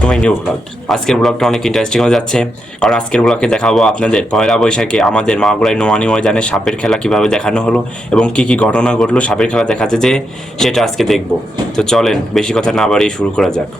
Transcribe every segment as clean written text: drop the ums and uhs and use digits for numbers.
To my new blog. আজকের ব্লগটা অনেক ইন্টারেস্টিং হয়ে যাচ্ছে, কারণ আজকের ব্লগে দেখাবো আপনাদের পয়লা বৈশাখে আমাদের মাগুরায় নোমানি ময়দানে সাপের খেলা কিভাবে দেখানো হলো এবং কি কি ঘটনা ঘটলো সাপের খেলা দেখাতে যে সেটা আজকে দেখবো। তো চলেন বেশি কথা না বাড়িয়ে শুরু করা যাক।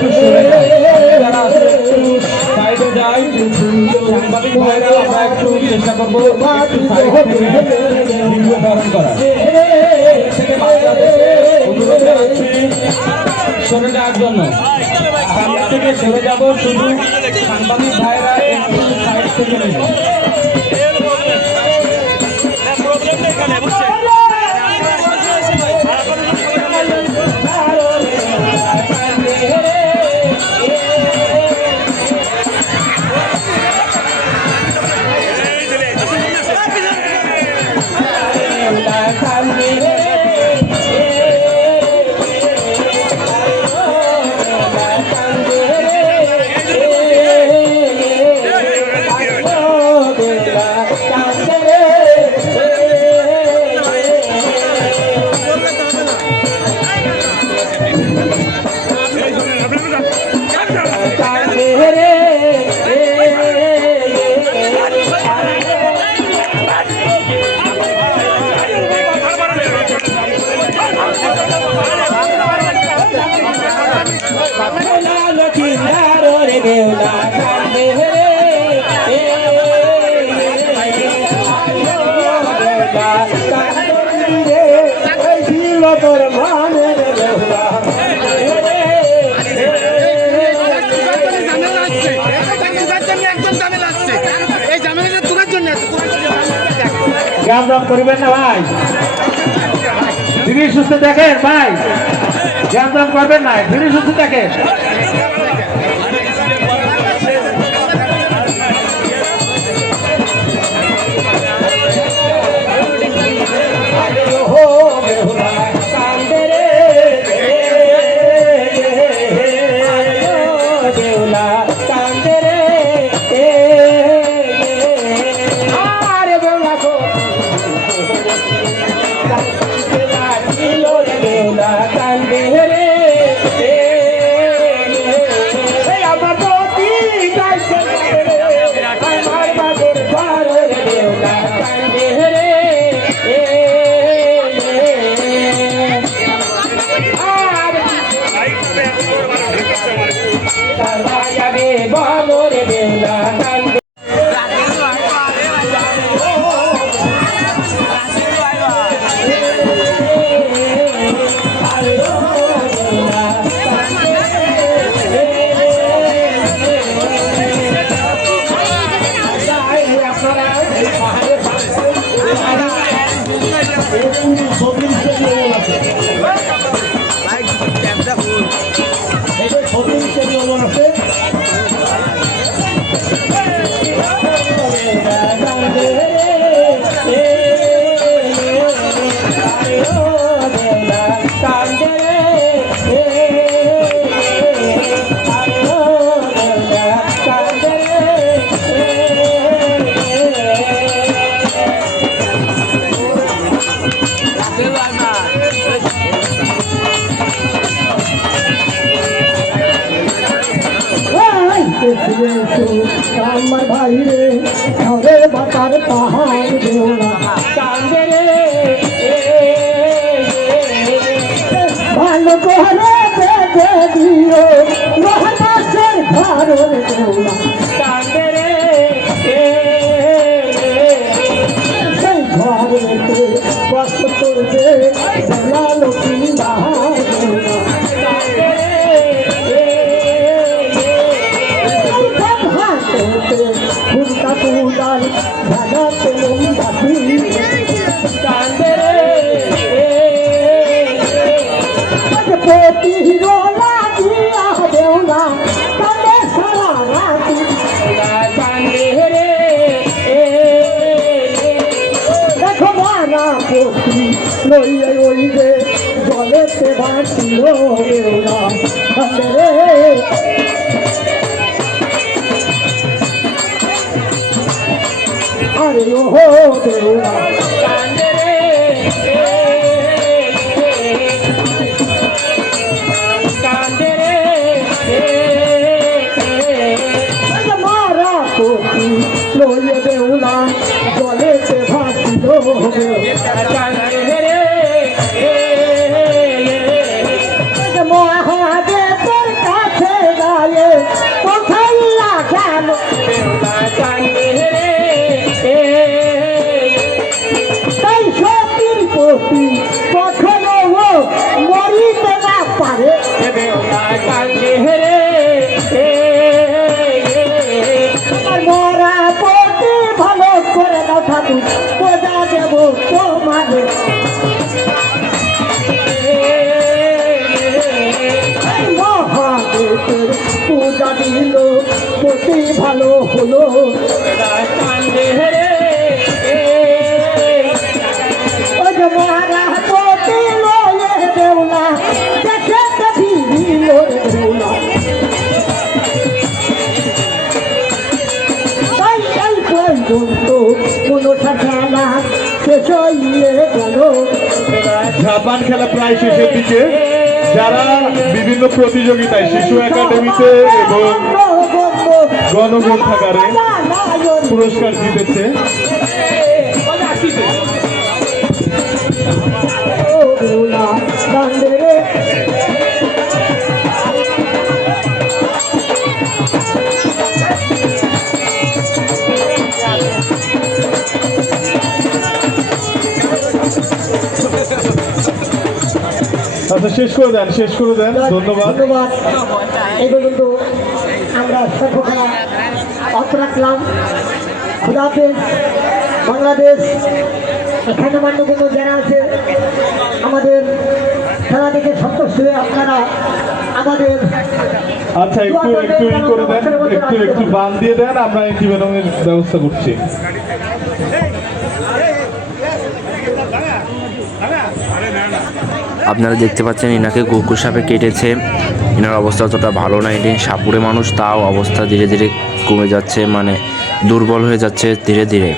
একটু সরে যাই, যারা আছে একটু সাইডে যাই। সাংবাদিক ভাইরা আমরা একটু চেষ্টা করবো একটু সাইড থেকে ভিডিও ধারণ করার। থেকে বাচ্চাদেরকে অনুরোধ জানাচ্ছি সরে যাওয়ার জন্য। সামনে থেকে সরে যাব, শুধু সাংবাদিক ভাইরা একটু সাইড থেকে নেবে। জ্ঞান করবেন না ভাই, ধীরে সুস্থ দেখেন ভাই, জ্ঞান করবেন না, ধীরে সুস্থ দেখেন। আমার ভাই রে ঘরে বাতার পাহাড় দেওয়া কান্দে রে ভালো করে দেখে দিও রহমাসের ঘরের দেওয়া কান্দে রে সেই ঘরেতে বাস করবে লক্ষ্মী বাহার দেওয়া কান্দে ফুলটা ফুলাল ভাগাতে বাকি কান্দে পতি রোলা দিয়া দেও না কান্দে সারা রাতি কান্দে রে দেখো মানা পতি লইয়ে ওই রে জলেতে বাঁচিল দেও না কান্দে রে আরে ও দেওয়া কান্দে রে কান্দে রে মারা কোটি লইয়ে দেওলা জলেতে ভাসিল কান্দে রে মহাদেবের কাছে ছিল প্রতি ভালো হলো কান্দে রে ওই যে মহারাজ প্রতি লয়ে দেউলা দেখে দেখি দেউলা তাই পর্যন্ত কোনোটা খেলা শেষ হয়ে গেল জাপান খেলা প্রায় শেষের দিকে। যারা বিভিন্ন প্রতিযোগিতায় শিশু একাডেমিতে এবং গণগ্রন্থাগারে পুরস্কার জিতেছে, আচ্ছা শেষ করে দেন। ধন্যবাদ। ধন্যবাদ। এই পর্যন্ত আমরা সর্বক্ষণা অর্থ রাখলাম। খুদা হাফেজ। বাংলাদেশ এখানে মান্যগণ্য যারা আছে আমাদের খেলা থেকে সন্তুষ্ট হয়ে আপনারা আমাদের আচ্ছা একটু করে দেন, একটু বান দিয়ে দেন, আমরা অ্যান্টিভেনমের ব্যবস্থা করছি। আপনারা দেখতে পাচ্ছেন ইনাকে কুকুর সাপে কেটেছে। ইনার অবস্থা অতটা ভালো না, ইনি সাপুরে মানুষ, তাও অবস্থা ধীরে ধীরে কমে যাচ্ছে, মানে দুর্বল হয়ে যাচ্ছে ধীরে ধীরে।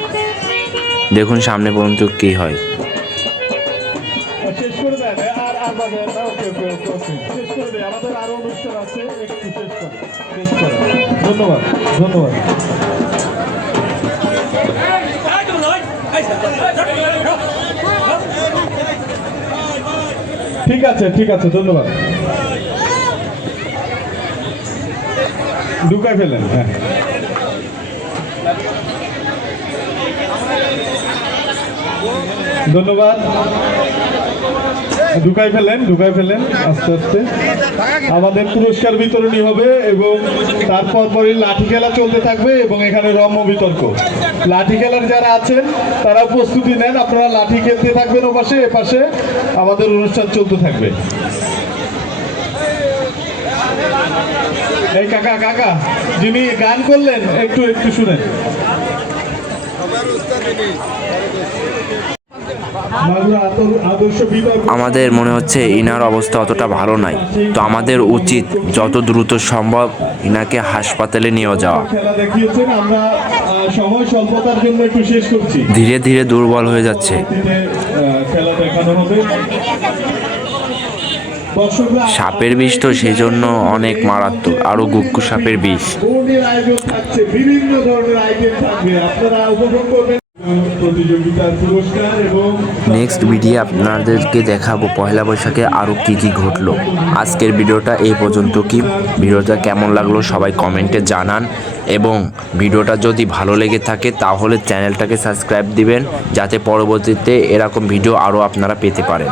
দেখুন সামনে পর্যন্ত কি হয়। শেষ করে দেন আর বাজার না। ওকে শেষ করে দেন, আমাদের আরো অনুষ্ঠান আছে, একটু শেষ করে। ধন্যবাদ। ঠিক আছে ধন্যবাদ। ঢুকাই ফেলেন। হ্যাঁ ধন্যবাদ। ঢুকাই ফেলেন আস্তে। আমাদের পুরস্কার বিতরণী হবে এবং তারপর লাঠি খেলা চলতে থাকবে এবং এখানে রম্য বিতর্ক। লাঠি খেলার যারা আছেন তারা প্রস্তুতি নেন, আপনারা লাঠি খেলতে থাকবেন ওপাশে, এপাশে আমাদের অনুষ্ঠান চলতে থাকবে। এই কাকা যিনি গান করলেন একটু শুনেন। আমাদের মনে হচ্ছে ইনার অবস্থা অতটা ভালো নাই, তো আমাদের উচিত যত দ্রুত সম্ভব ইনাকে হাসপাতালে নিয়ে যাওয়া। খেলা দেখিয়েছেন, আমরা সময় স্বল্পতার জন্য একটু শেষ করছি। ধীরে ধীরে দুর্বল হয়ে যাচ্ছে। খেলা দেখানো হবে। সাপের বিষ তো সেই জন্য অনেক মারাত্মক, আরো গুক্কু সাপের বিষ। আয়োজন থাকছে, বিভিন্ন ধরনের আইটেম থাকবে, আপনারা উপভোগ করবেন প্রতিযোগিতার পুরস্কার। এবং নেক্সট ভিডিও আপনাদেরকে দেখাবো পয়লা বৈশাখে আরও কি ঘটলো। আজকের ভিডিওটা এই পর্যন্ত। ভিডিওটা কেমন লাগলো সবাই কমেন্টে জানান, এবং ভিডিওটা যদি ভালো লেগে থাকে তাহলে চ্যানেলটাকে সাবস্ক্রাইব দিবেন, যাতে পরবর্তীতে এরকম ভিডিও আরও আপনারা পেতে পারেন।